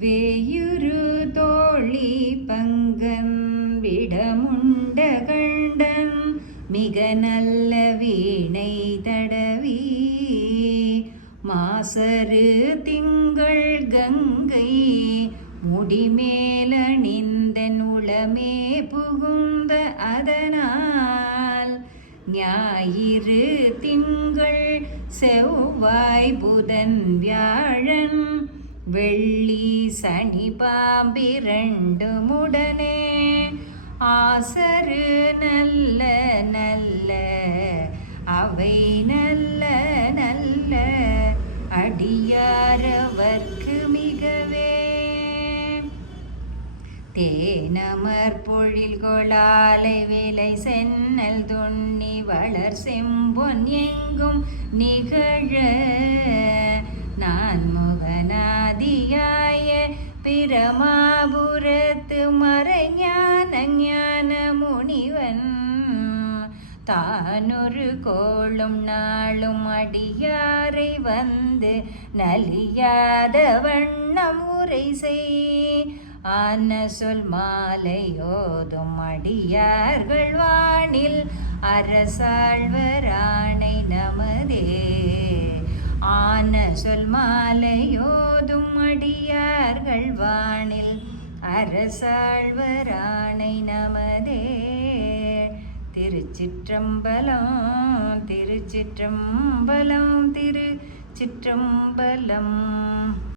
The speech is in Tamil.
வேயுரு தோழி பங்கன் விடமுண்ட கண்டன் மிக நல்ல வீணை தடவி மாசரு திங்கள் கங்கை முடிமேலணிந்தன் உளமே புகுந்த அதனால் ஞாயிறு திங்கள் செவ்வாய் புதன் வியாழன் வெள்ளி சனி பாம்பிரண்டுமுடனே ஆசரு நல்ல நல்ல அவை நல்ல நல்ல அடியாரவர்க்கு மிகவே தேனமர் பொழில் கொளாலை வேலை சென்னல் துண்ணி வளர் செம்பொன் எங்கும் நிகழ நான் முகநாதியாய பிரமாபுரத்து மறைஞான ஞான முனிவன் தானொரு கோளும் நாளும் அடியாரை வந்து நலியாத வண்ணம் உரை செய் ஆன சொல் மாலையோதும் அடியார்கள் வானில் அரசாழ்வராணை நமதே ஆன சொல் மாலையோதும் அடியார்கள் வானில் அரசாழ்வராணை நமதே. திருச்சிற்றம்பலம் திருச்சிற்றம்பலம் திருச்சிற்றம்பலம்.